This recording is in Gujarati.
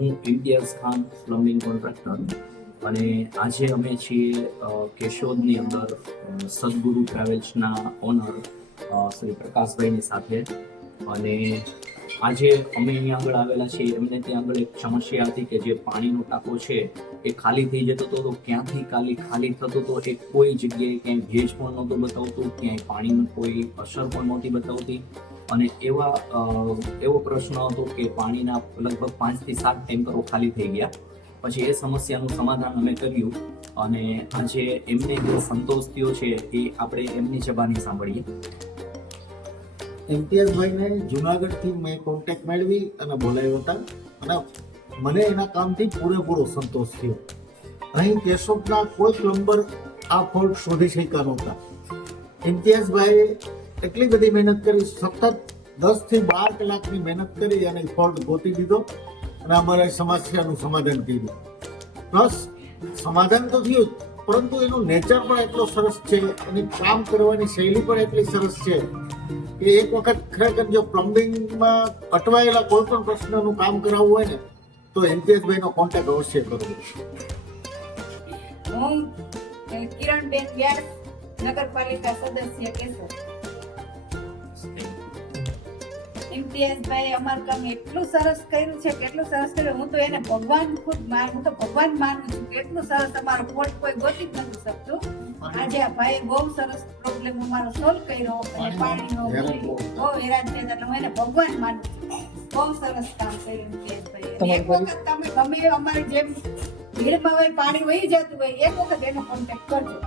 હું ઇમ્તિયાઝ ખાન પ્લમ્બિંગ કોન્ટ્રાક્ટર અને આજે અમે છીએ કેશોદની અંદર સદગુરુ ટ્રાવેલ્સના ઓનર શ્રી પ્રકાશભાઈની સાથે. અને આજે અમે અહીંયા આગળ આવેલા છીએ. એમને ત્યાં આગળ એક સમસ્યા હતી કે જે પાણીનો ટાંકો છે એ ખાલી થઈ જતો હતો. તો ક્યાંથી ખાલી થતો હતો એ કોઈ જગ્યાએ ક્યાંય ભેજ પણ નહોતું બતાવતું, ક્યાંય પાણીની કોઈ અસર પણ નહોતી બતાવતી. અને એવો પ્રશ્ન હતો કે પાણીના લગભગ 5 થી 7 ટેન્કરો ખાલી થઈ ગયા. પછી એ સમસ્યાનું સમાધાન અમે કર્યું અને આજે એમને જે સંતોષ થયો છે એ આપણે એમની જબાની સાંભળીએ. ઇમ્તિયાઝભાઈને જુનાગઢથી મેં કોન્ટેક્ટ મેળવી અને બોલાવ્યો હતા અને મને એના કામથી પૂરેપૂરો સંતોષ થયો. અહીં કેશોદના કોઈ પ્લમ્બર આ ફોલ્ટ શોધી શક્યા નહોતા. ઇમ્તિયાઝભાઈએ એટલી બધી મહેનત કરી, સતત 10 થી 12 કલાકની મહેનત કરી અને ફોલ્ટ ગોતી દીધો અને અમારા સમસ્યાનું સમાધાન કર્યું. પ્લસ સમાધાન તો થયું જ, પરંતુ એનું નેચર પણ એટલો સરસ છે, એની કામ કરવાની શૈલી પણ એટલી સરસ છે કે એક વખત ખરેખર જો પ્લમ્બિંગમાં અટવાયેલા કોઈ પણ પ્રશ્નનું કામ કરાવવું હોય ને તો ઇમ્તિયાઝભાઈનો કોન્ટેક્ટ અવશ્ય કરવો. હું કિરણબેન વ્યાસ, નગરપાલિકા સદસ્ય કેશોદ. ઇમ્તિયાઝભાઈ અમારું કામ એટલું સરસ કર્યું છે કે એટલું સરસ કર્યું. હું તો એને ભગવાન માનું છું કે એટલું સરસ અમારો ફોલ્ટ કોઈ ગોતી જ નથી શકતું. આજે આ ભાઈએ બહુ સરસ પ્રોબ્લેમ અમારો સોલ્વ કર્યો અને પાણીનો બહુ હેરાન થયા હતા. હું એને ભગવાન માનું છું. બહુ સરસ કામ કર્યું ઇમ્તિયાઝભાઈએ. એક વખત તમે ગમે અમારી જેમ ભીડમાં હોય, પાણી વહી જતું હોય, એક વખત એનો કોન્ટેક્ટ કરજો.